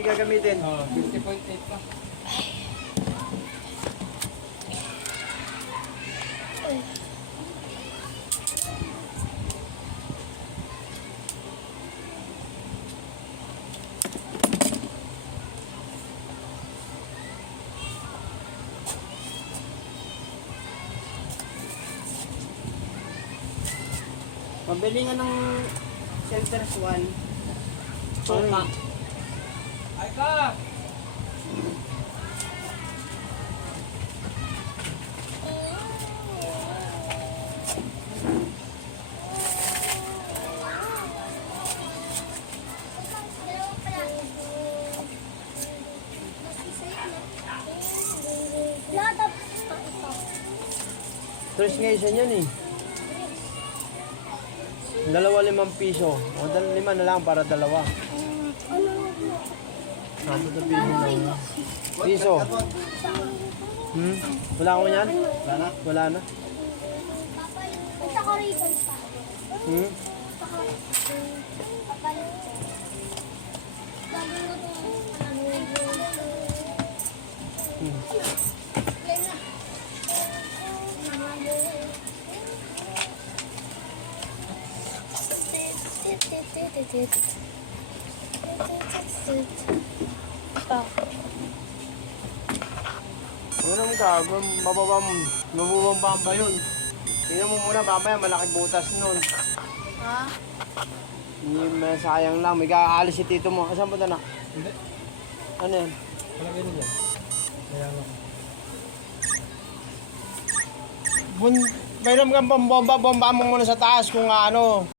hindi gagamitin. Oo, 50.8 pa. Pabili nga ng Selters 1. Tuma. Ay ka! Tres nga isa yan eh. 2.5 piso. O 5 na lang para dalawa. Ano na piso na? Piso. Wala ko yan? Wala na? Wala na? Ano mo ka? Mabubang ba yun? Tingnan mo muna, mamaya malaki butas nun. Ha? Hindi, sayang lang. May kakaalis si tito mo. Asan punta na? Hindi. Ano yan? Palagay na dyan. Kaya nga. Mayroon kang pambomba, bomba mo muna sa taas kung ano.